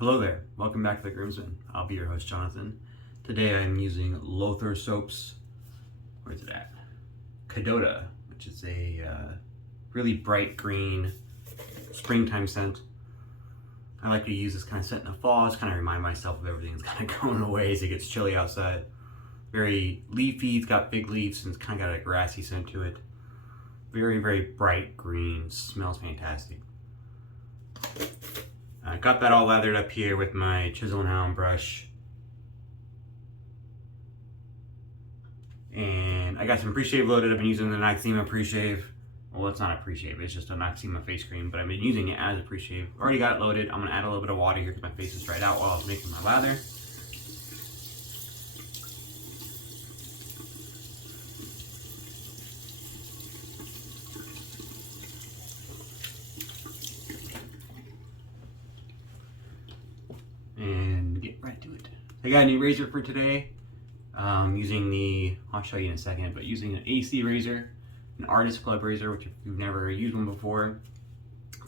Hello there, welcome back to the Groomsman. I'll be your host, Jonathan. Today I'm using Lothur soaps. Where's it at? Kadota, which is a really bright green springtime scent. I like to use this kind of scent in the fall. Just kind of remind myself of everything that's kind of going away as it gets chilly outside. Very leafy, it's got big leaves and it's kind of got a grassy scent to it. Very, very bright green, smells fantastic. I got that all lathered up here with my Chisel and Hound brush. And I got some pre-shave loaded. I've been using the Noxzema pre-shave. Well, it's not a pre-shave, it's just a Noxzema face cream, but I've been using it as a pre-shave. Already got it loaded. I'm gonna add a little bit of water here because my face is dried out while I was making my lather. And get right to it. I got a new razor for today. Using I'll show you in a second, but using an AC razor, an Artist Club razor, which if you've never used one before,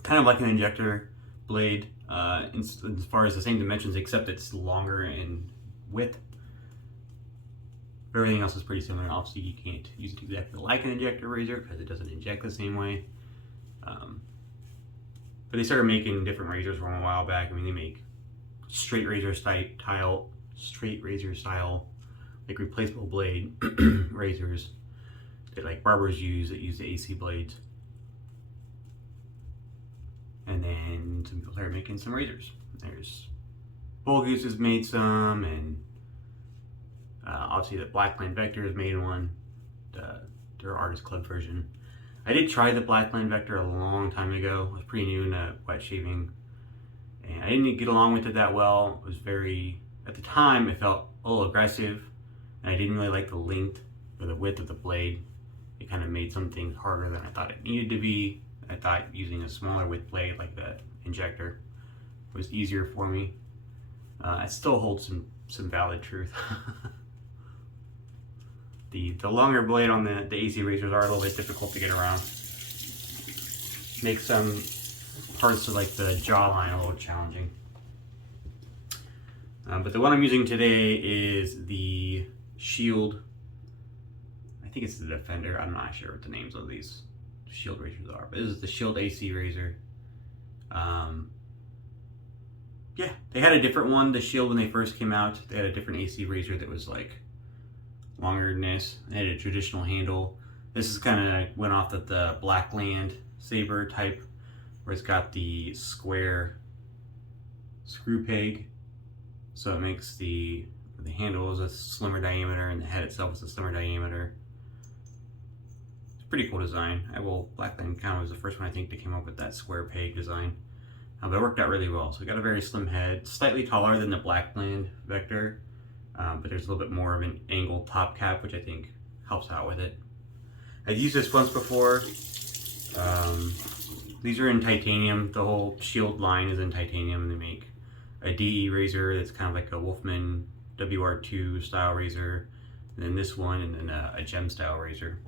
kind of like an injector blade as far as the same dimensions, except it's longer in width. Everything else is pretty similar. Obviously, you can't use it exactly like an injector razor because it doesn't inject the same way. But they started making different razors from a while back. I mean, they make straight razor style, like replaceable blade razors that like barbers use that use the AC blades. And then some people started making some razors. There's Bull Goose has made some, and obviously the Blackland Vector has made one, their Artist Club version. I did try the Blackland Vector a long time ago. I was pretty new into wet shaving, and I didn't get along with it that well. It was at the time, it felt a little aggressive, and I didn't really like the length or the width of the blade. It kind of made some things harder than I thought it needed to be. I thought using a smaller width blade like the injector was easier for me. It still holds some valid truth. The longer blade on the AC razors are a little bit difficult to get around. Makes some parts of like the jawline a little challenging. But the one I'm using today is the Shield. I think it's the Defender. I'm not sure what the names of these Shield razors are, but this is the Shield AC razor. Yeah, they had a different one, the Shield, when they first came out. They had a different AC razor that was like longer than this. They had a traditional handle. This is kind of went off of the Blackland Saber type, where it's got the square screw peg, so it makes the handle is a slimmer diameter and the head itself is a slimmer diameter. It's a pretty cool design. Blackland kind of was the first one I think that came up with that square peg design, but it worked out really well. So it got a very slim head, slightly taller than the Blackland Vector, but there's a little bit more of an angled top cap, which I think helps out with it. I've used this once before. These are in titanium. The whole Shield line is in titanium. They make a DE razor that's kind of like a Wolfman WR2 style razor, and then this one, and then a gem style razor.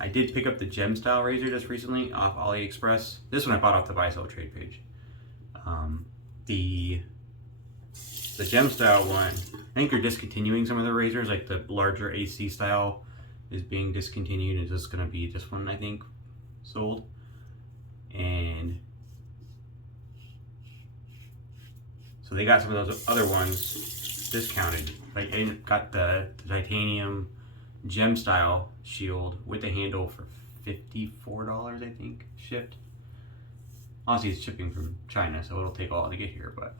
I did pick up the gem style razor just recently off AliExpress. This one I bought off the buy sell trade page. The gem style one, I think they're discontinuing some of the razors, like the larger AC style is being discontinued. It's just gonna be this one, I think, sold. And so they got some of those other ones discounted. Like they got the titanium gem style Shield with the handle for $54, I think, shipped. Obviously it's shipping from China, so it'll take a while to get here, but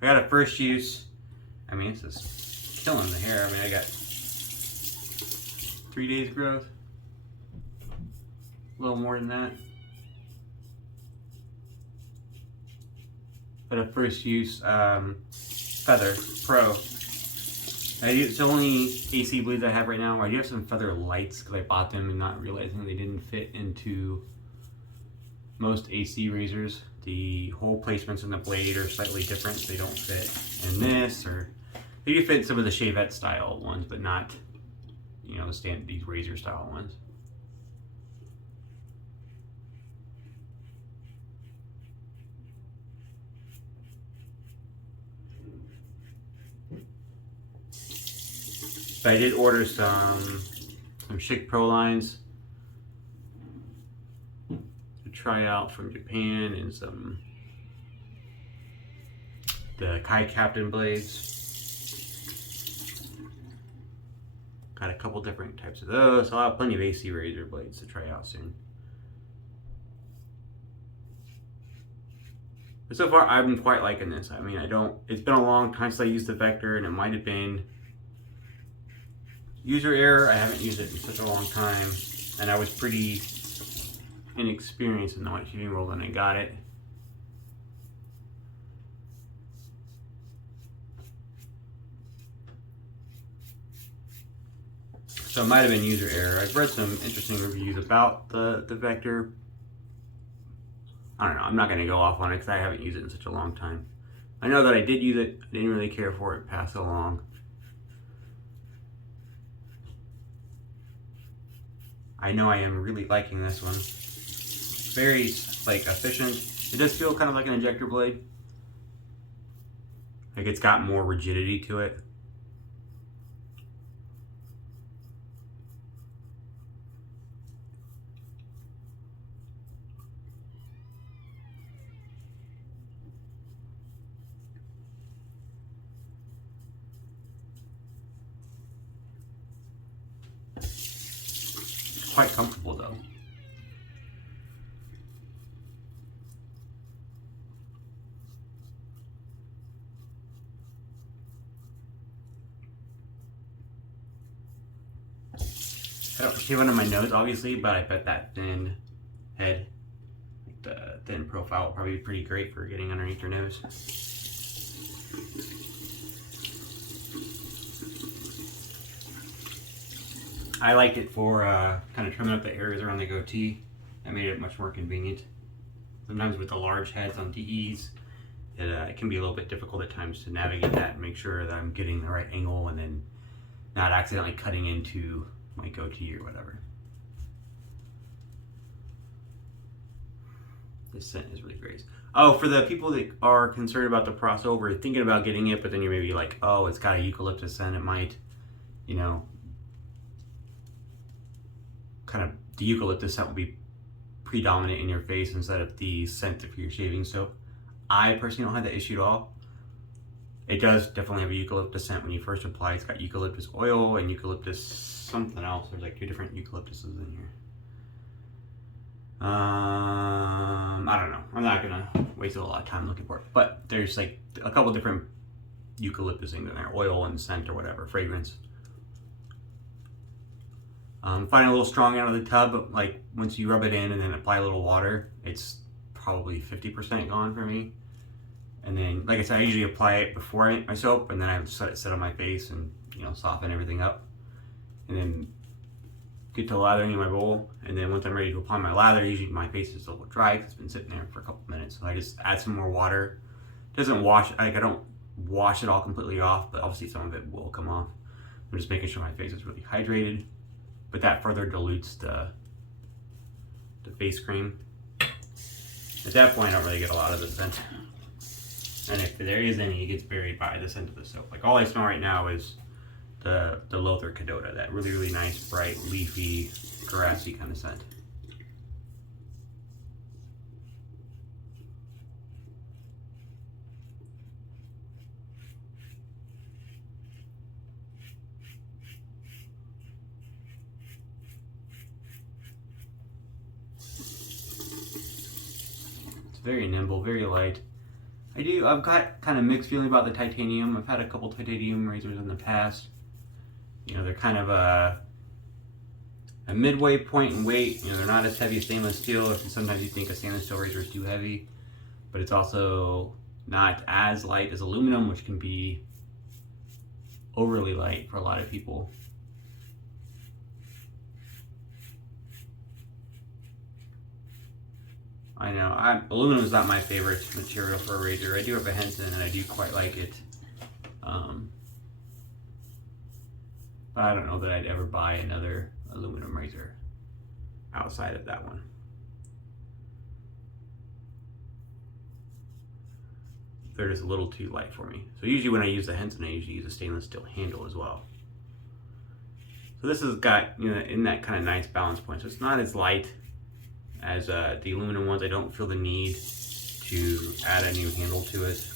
I got a first use. I mean, it's just killing the hair. I mean, I got 3 days growth, a little more than that. But a first use Feather Pro. It's the only AC blades I have right now. I do have some Feather Lights because I bought them and not realizing they didn't fit into most AC razors. The hole placements in the blade are slightly different, so they don't fit in this, or they do fit some of the Shavette style ones, but not you know, these razor style ones. But I did order some Schick Pro lines to try out from Japan, and some the Kai Captain blades. Got a couple different types of those. So I'll have plenty of AC razor blades to try out soon. But so far, I've been quite liking this. I mean, it's been a long time since I used the Vector, and it might have been user error. I haven't used it in such a long time, and I was pretty inexperienced in the white shooting world when I got it. So it might have been user error. I've read some interesting reviews about the Vector. I don't know, I'm not going to go off on it because I haven't used it in such a long time. I know that I did use it, I didn't really care for it, pass it along. I know I am really liking this one. Very, like, efficient. It does feel kind of like an injector blade. Like, it's got more rigidity to it. Quite comfortable though. I don't shave under my nose obviously, but I bet that thin head, the thin profile will probably be pretty great for getting underneath your nose. I liked it for kind of trimming up the areas around the goatee. That made it much more convenient. Sometimes with the large heads on DEs, it can be a little bit difficult at times to navigate that and make sure that I'm getting the right angle and then not accidentally cutting into my goatee or whatever. This scent is really great. Oh, for the people that are concerned about the crossover, thinking about getting it, but then you're maybe like, oh, it's got a eucalyptus scent, it might, you know, kind of the eucalyptus scent will be predominant in your face instead of the scent of your shaving soap. I personally don't have that issue at all. It does definitely have a eucalyptus scent when you first apply. It's got eucalyptus oil and eucalyptus something else. There's like 2 different eucalyptuses in here. I don't know. I'm not gonna waste a lot of time looking for it, but there's like a couple different eucalyptus things in there, oil and scent or whatever, fragrance. Find a little strong out of the tub, but like once you rub it in and then apply a little water, it's probably 50% gone for me. And then, like I said, I usually apply it before I make my soap, and then I just let it sit on my face and, you know, soften everything up. And then get to lathering in my bowl, and then once I'm ready to apply my lather, usually my face is a little dry because it's been sitting there for a couple minutes. So I just add some more water. It doesn't wash, like I don't wash it all completely off, but obviously some of it will come off. I'm just making sure my face is really hydrated. But that further dilutes the face cream. At that point, I don't really get a lot of the scent. And if there is any, it gets buried by the scent of the soap. Like all I smell right now is the Lothur Kadota, that really, really nice, bright, leafy, grassy kind of scent. Very nimble, very light. I've got kind of mixed feeling about the titanium. I've had a couple titanium razors in the past. You know, they're kind of a midway point in weight. You know, they're not as heavy as stainless steel. Sometimes you think a stainless steel razor is too heavy, but it's also not as light as aluminum, which can be overly light for a lot of people. I know, aluminum is not my favorite material for a razor. I do have a Henson and I do quite like it. But I don't know that I'd ever buy another aluminum razor outside of that one. They're just a little too light for me. So usually when I use the Henson, I usually use a stainless steel handle as well. So this has got, you know, in that kind of nice balance point. So it's not as light as the aluminum ones. I don't feel the need to add a new handle to it.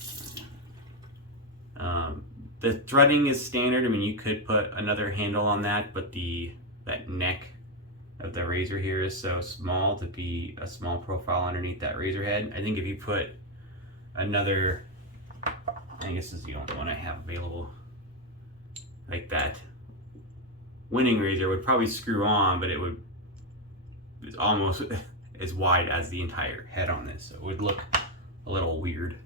The threading is standard. I mean, you could put another handle on that, but that neck of the razor here is so small to be a small profile underneath that razor head. I think if you put another, I guess this is the only one I have available, like that winning razor would probably screw on, but it's almost as wide as the entire head on this, so it would look a little weird.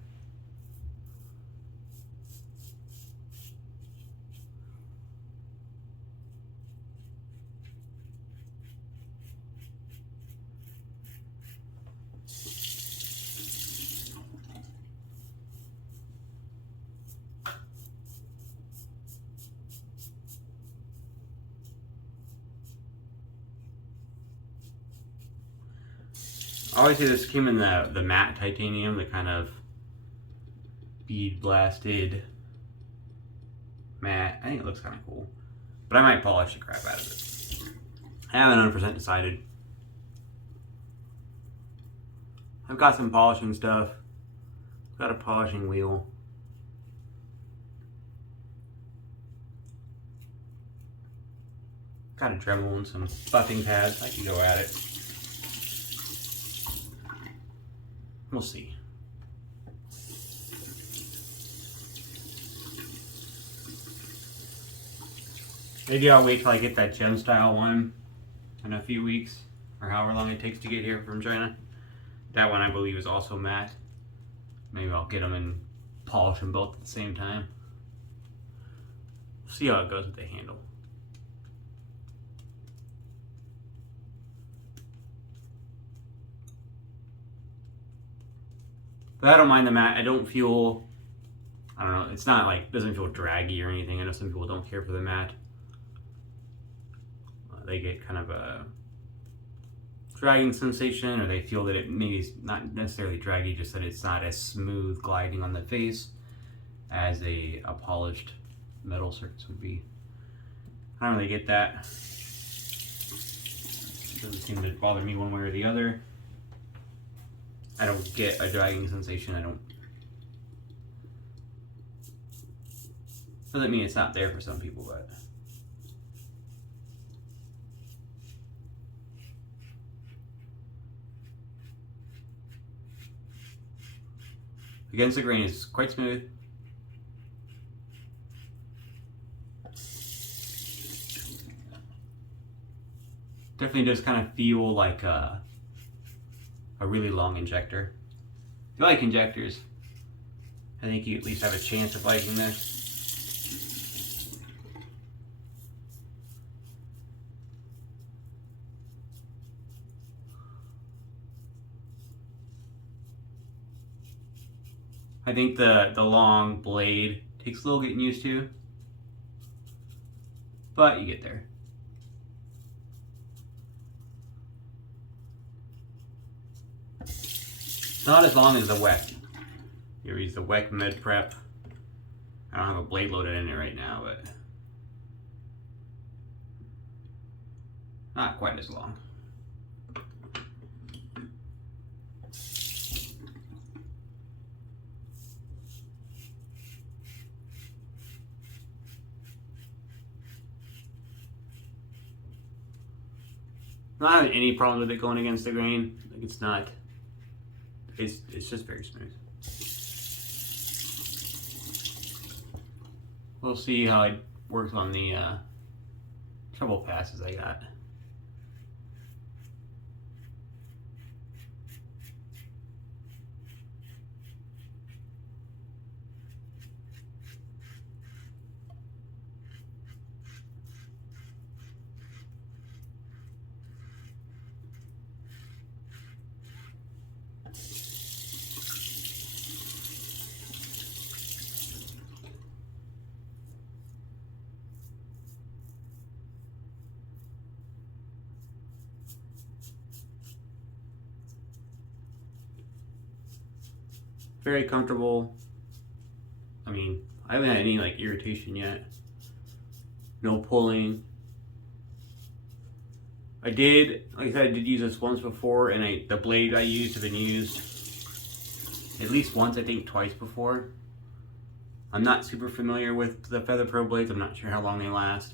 I always say this came in the matte titanium, the kind of bead blasted matte. I think it looks kind of cool, but I might polish the crap out of it. I haven't 100% decided. I've got some polishing stuff. Got a polishing wheel. Got a Dremel and some buffing pads. I can go at it. We'll see. Maybe I'll wait till I get that gem style one in a few weeks, or however long it takes to get here from China. That one I believe is also matte. Maybe I'll get them and polish them both at the same time. See how it goes with the handle. But I don't mind the matte. I don't know, it's not like, doesn't feel draggy or anything. I know some people don't care for the matte. They get kind of a dragging sensation, or they feel that it maybe is not necessarily draggy, just that it's not as smooth gliding on the face as a polished metal surface would be. I don't really get that. It doesn't seem to bother me one way or the other. I don't get a dragging sensation. Doesn't mean it's not there for some people, but against the grain is quite smooth. Definitely does kind of feel like a really long injector. If you like injectors, I think you at least have a chance of liking this. I think the long blade takes a little getting used to, but you get there. Not as long as the WEC. Here is the WEC Med Prep. I don't have a blade loaded in it right now, but not quite as long. Not having any problem with it going against the grain. Like it's not. It's just very smooth. We'll see how it works on the trouble passes I got. Very comfortable. I mean, I haven't had any like irritation yet. No pulling. I did, like I said, I did use this once before, and the blade I used have been used at least once, I think twice before. I'm not super familiar with the Feather Pro blades. I'm not sure how long they last.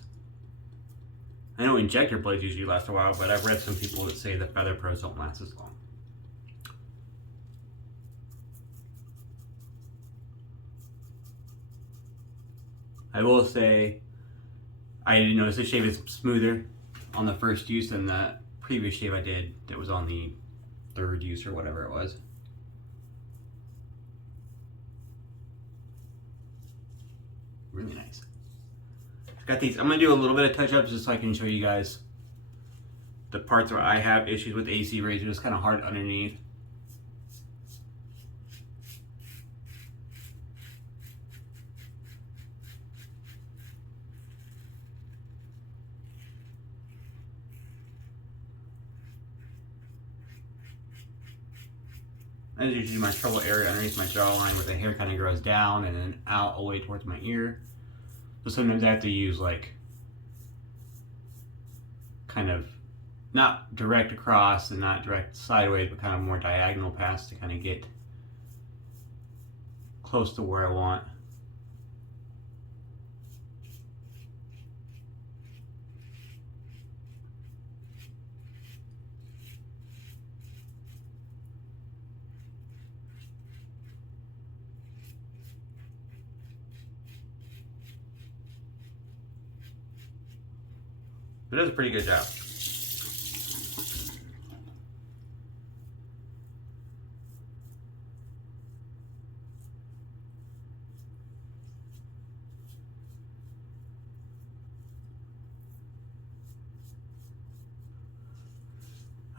I know injector blades usually last a while, but I've read some people that say the Feather Pros don't last as long. I will say, I did notice the shave is smoother on the first use than the previous shave I did that was on the third use or whatever it was. Really nice. Got these. I'm gonna do a little bit of touch-ups just so I can show you guys the parts where I have issues with AC razor. It's kind of hard underneath. That's usually my trouble area underneath my jawline where the hair kind of grows down and then out all the way towards my ear. So sometimes I have to use like kind of not direct across and not direct sideways, but kind of more diagonal paths to kind of get close to where I want. It does a pretty good job.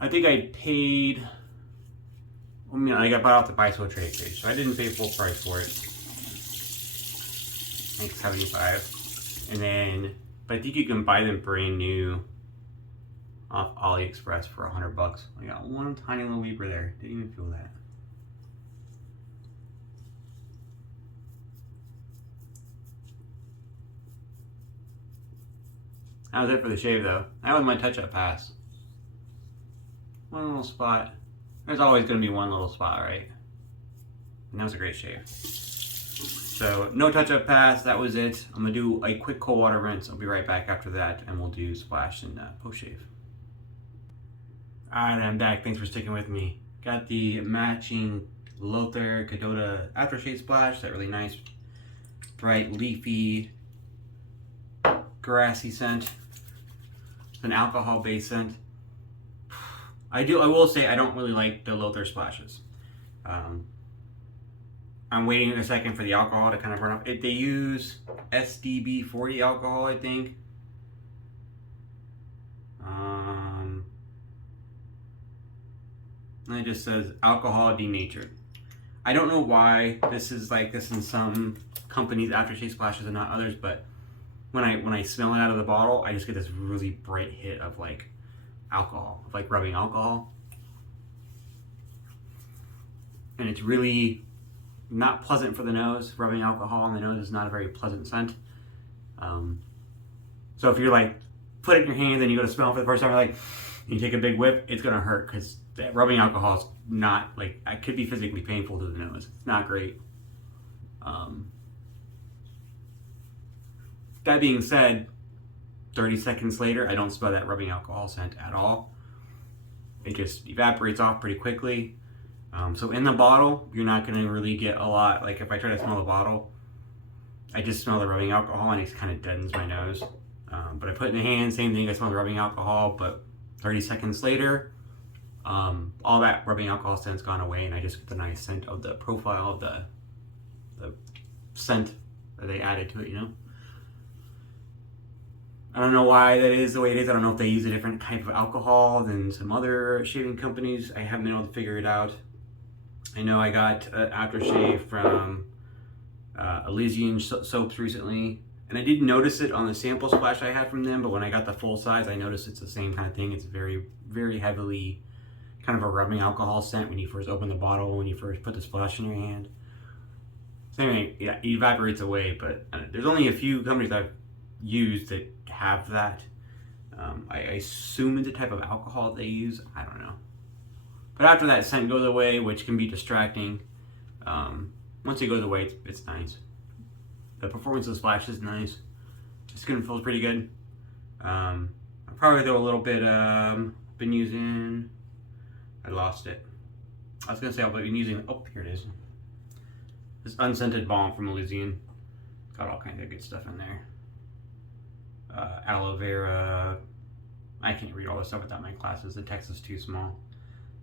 I think I paid, I mean, I got bought off the bicycle trade page, so I didn't pay full price for it. I think $75. And then, but I think you can buy them brand new off AliExpress for $100. I got one tiny little weeper there. Didn't even feel that. That was it for the shave though. That was my touch-up pass. One little spot. There's always going to be one little spot, right? And that was a great shave. So no touch-up pass. That was it. I'm gonna do a quick cold water rinse. I'll be right back after that, and we'll do splash and post-shave. All right, I'm back. Thanks for sticking with me. Got the matching Lothur Kadota aftershave splash. That really nice, bright, leafy, grassy scent. It's an alcohol-based scent. I will say I don't really like the Lothar splashes. I'm waiting a second for the alcohol to kind of burn off. They use SDB 40 alcohol, I think. And it just says alcohol denatured. I don't know why this is like this in some companies' aftershave splashes and not others, but when I smell it out of the bottle, I just get this really bright hit of like alcohol, of like rubbing alcohol. And it's really not pleasant for the nose. Rubbing alcohol on the nose is not a very pleasant scent. So if you're like, put it in your hand and you go to smell it for the first time, like, you take a big whip, it's gonna hurt because rubbing alcohol is not like, it could be physically painful to the nose. It's not great. That being said, 30 seconds later, I don't smell that rubbing alcohol scent at all. It just evaporates off pretty quickly. So in the bottle, you're not gonna really get a lot. Like if I try to smell the bottle, I just smell the rubbing alcohol and it kind of deadens my nose. But I put it in the hand, same thing, I smell the rubbing alcohol, but 30 seconds later, all that rubbing alcohol scent's gone away and I just get the nice scent of the profile of the scent that they added to it, you know? I don't know why that is the way it is. I don't know if they use a different type of alcohol than some other shaving companies. I haven't been able to figure it out. I know I got aftershave from Elysian soaps recently, and I did notice it on the sample splash I had from them, but when I got the full size, I noticed it's the same kind of thing. It's very, very heavily kind of a rubbing alcohol scent when you first open the bottle, when you first put the splash in your hand. So anyway, yeah, it evaporates away, but there's only a few companies I've used that have that. I assume it's a type of alcohol they use. I don't know. But after that scent goes away, which can be distracting, once it goes away, it's nice. The performance of the splash is nice. The skin feels pretty good. I'll probably throw a little bit, been using, I lost it. I was going to say I've been using, oh, here it is. This unscented balm from Elysian. Got all kinds of good stuff in there. Aloe vera. I can't read all this stuff without my glasses. The text is too small.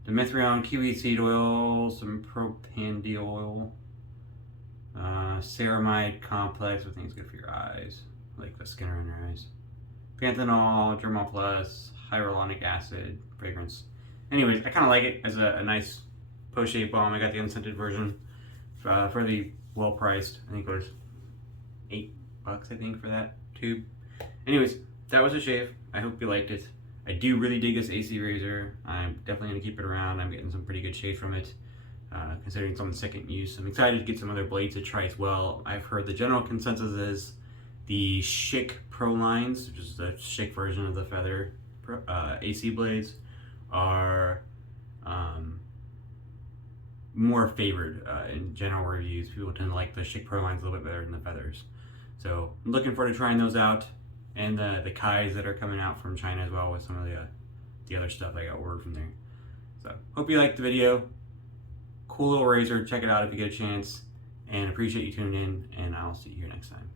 Dimethion, kiwi seed oil, some propandiol, ceramide complex, I think it's good for your eyes, like the skin around your eyes. Panthenol, Dermal Plus, hyaluronic acid, fragrance. Anyways, I kind of like it as a nice post-shave balm. I got the unscented version, fairly well priced. I think it was $8, I think, for that tube. Anyways, that was a shave. I hope you liked it. I do really dig this AC razor. I'm definitely going to keep it around. I'm getting some pretty good shade from it, considering it's on the second use. I'm excited to get some other blades to try as well. I've heard the general consensus is the Schick Pro lines, which is the Schick version of the Feather AC blades, are more favored in general reviews. People tend to like the Schick Pro lines a little bit better than the Feathers. So I'm looking forward to trying those out. And the Kais that are coming out from China as well, with some of the other stuff I got ordered from there. So hope you liked the video. Cool little razor. Check it out if you get a chance. And appreciate you tuning in. And I'll see you here next time.